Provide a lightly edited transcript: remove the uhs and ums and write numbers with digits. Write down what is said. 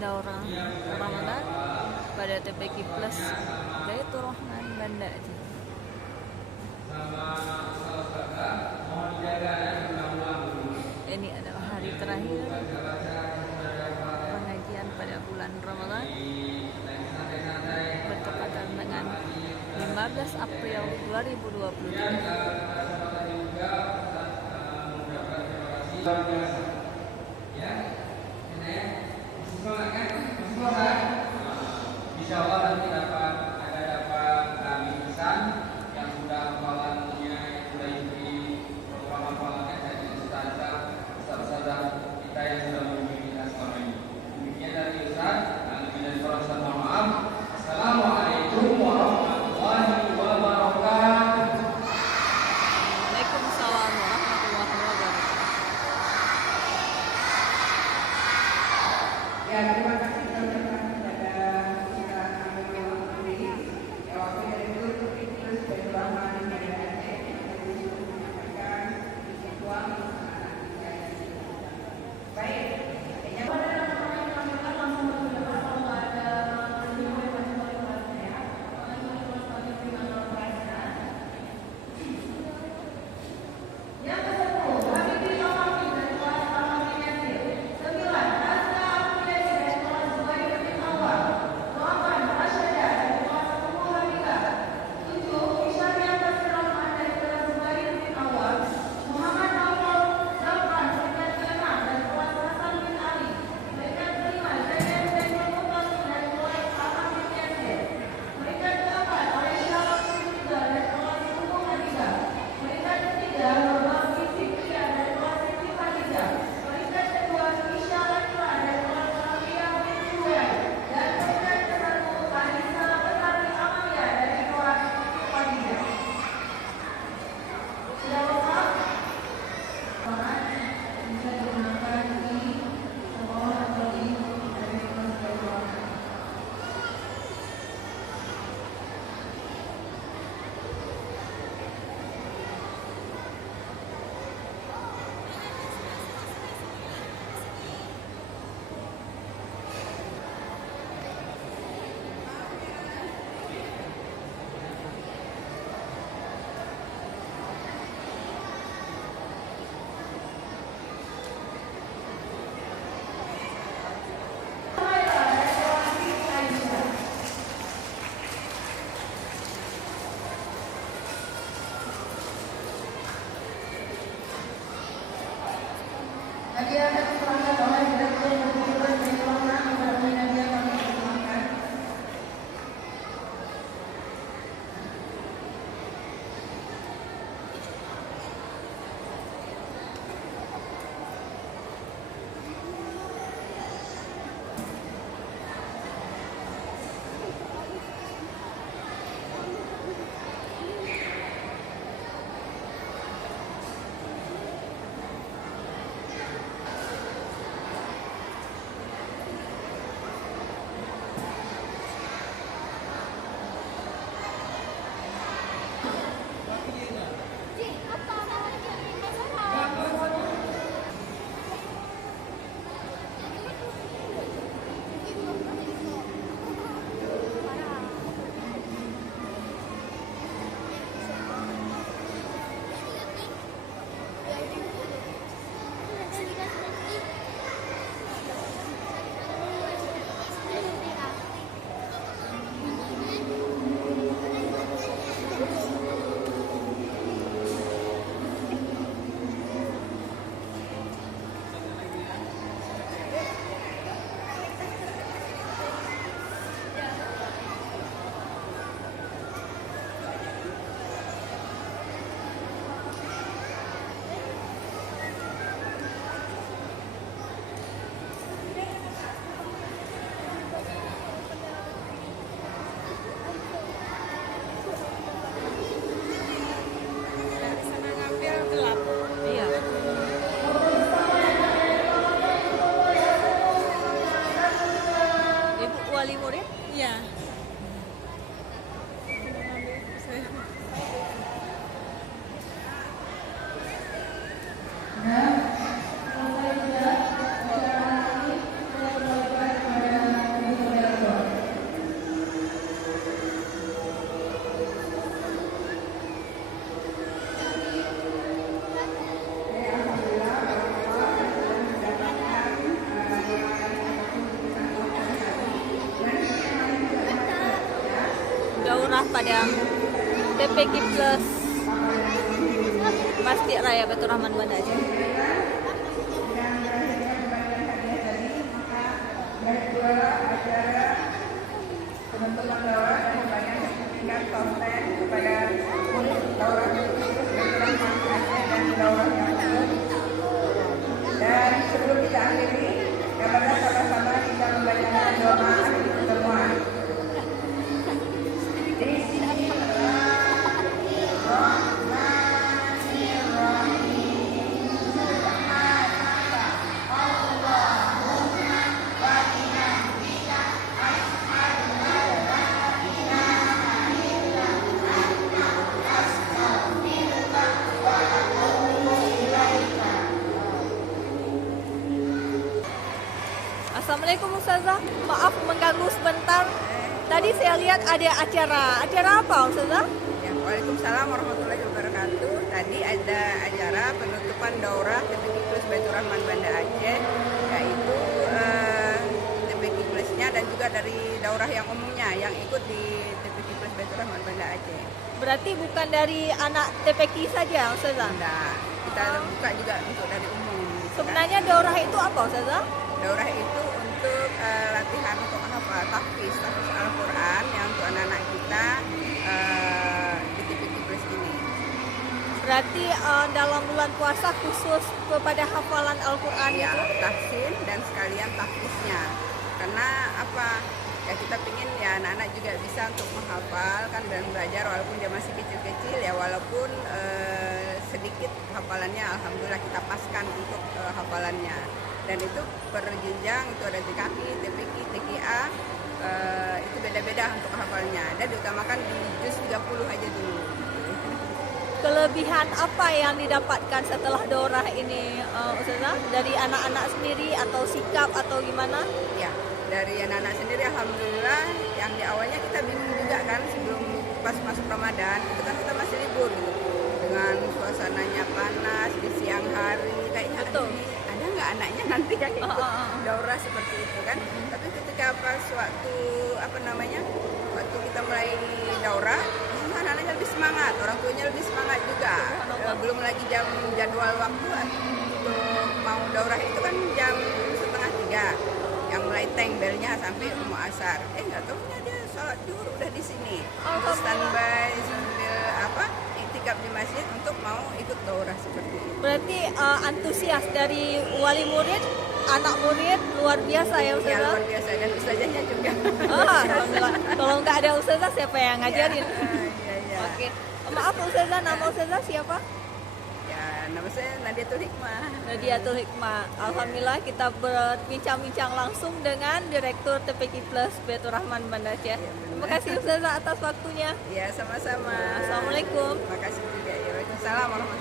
daurah Ramadan pada TPQ Plus Baitur Rahman Banda Aceh. Ini adalah hari terakhir pengajian pada bulan Ramadan bertepatan dengan 15 April 2023. Insya Allah nanti dapat kami pesan yang sudah hafalannya, yang sudah ikuti program hafalannya dari ustaz-ustaz kita yang sudah membimbing kita selama ini. Demikian dari Ustaz, lebih dari kurang saya mohon maaf. Assalamualaikum warahmatullahi wabarakatuh. Waalaikumsalam warahmatullahi wabarakatuh. Ya, terima kasih teman-teman kepada kita kami sendiri. Ya, waktu dari dulu terus berlama di Banda Aceh yang tadi sudah menyampaikan siswa baik. Hadiah atas perangkat oleh Direktur Perhubungan Penyelenggaraan kepada Nadia kami persilakan. Daurah pada TPQ Plus Masjid Raya Baitur Rahman Banda Aceh. Penutupan daurah dan pembagian sertifikat konten kepada murid daurah dan daurah yang lain. Dan sebelum kita akhiri, dapat sama-sama kita membacakan doa akhir pertemuan. Assalamualaikum Ustazah, maaf mengganggu sebentar. Tadi saya lihat ada acara apa Ustazah? Ya, Waalaikumsalam warahmatullahi wabarakatuh. Tadi ada acara penutupan daurah TPQ Plus Baitur Rahman Banda Aceh, yaitu TPQ Plusnya dan juga dari daurah yang umumnya yang ikut di TPQ Plus Baitur Rahman Banda Aceh. Berarti bukan dari anak TPQ saja Ustazah? Nah, kita buka juga untuk dari umum. Sebenarnya daurah itu apa Ustazah? Daurah itu untuk latihan untuk tahfiz Al-Quran yang untuk anak-anak kita di TPQ Plus ini. Berarti dalam bulan puasa khusus kepada hafalan Al-Quran Ya, itu? tahsin dan sekalian tahfiznya. Karena apa? Ya kita pingin ya anak-anak juga bisa untuk menghafal kan dan belajar walaupun dia masih kecil-kecil ya, walaupun sedikit hafalannya alhamdulillah kita paskan untuk hafalannya. Dan itu per jenjang itu ada TKI, TPQ, TKA, itu beda-beda untuk hafalnya. Dan diutamakan di juz 30 aja dulu. Kelebihan apa yang didapatkan setelah daurah ini Ustazah? Dari anak-anak sendiri atau sikap atau gimana? Ya, dari anak-anak sendiri alhamdulillah yang di awalnya kita bingung juga kan sebelum pas masuk Ramadan, itu kan kita masih libur gitu. Dengan suasananya panas di siang hari, kayaknya Betul. ada nggak anaknya nanti yang ikut daurah seperti itu kan. Tapi ketika pas waktu waktu kita mulai daurah, anak-anaknya lebih semangat, orang tuanya lebih semangat juga. Belum lagi jadwal waktu untuk mau daurah itu kan jam 2:30 yang mulai teng belnya sampai asar. Nggak tahunya dia sholat zuhur udah di sini. Terus standby sambil iktikaf di masjid untuk mau ikut daurah seperti itu. Berarti antusias dari wali murid, anak murid luar biasa ya Ya Ustazah? luar biasa dan ustazahnya juga. Alhamdulillah. Kalau nggak ada Ustazah siapa yang ngajarin? Iya. Oke. Maaf Ustazah, nama Ustazah siapa? Ya, nama saya Nadiatul Hikmah. Nadiatul Hikmah. Alhamdulillah kita berbincang-bincang langsung dengan Direktur TPQ Plus Baitur Rahman Banda Aceh. Terima kasih Ustazah atas waktunya. Ya, sama-sama. Assalamualaikum. Terima kasih juga. Ya, Waalaikumsalam warahmatullahi wabarakatuh.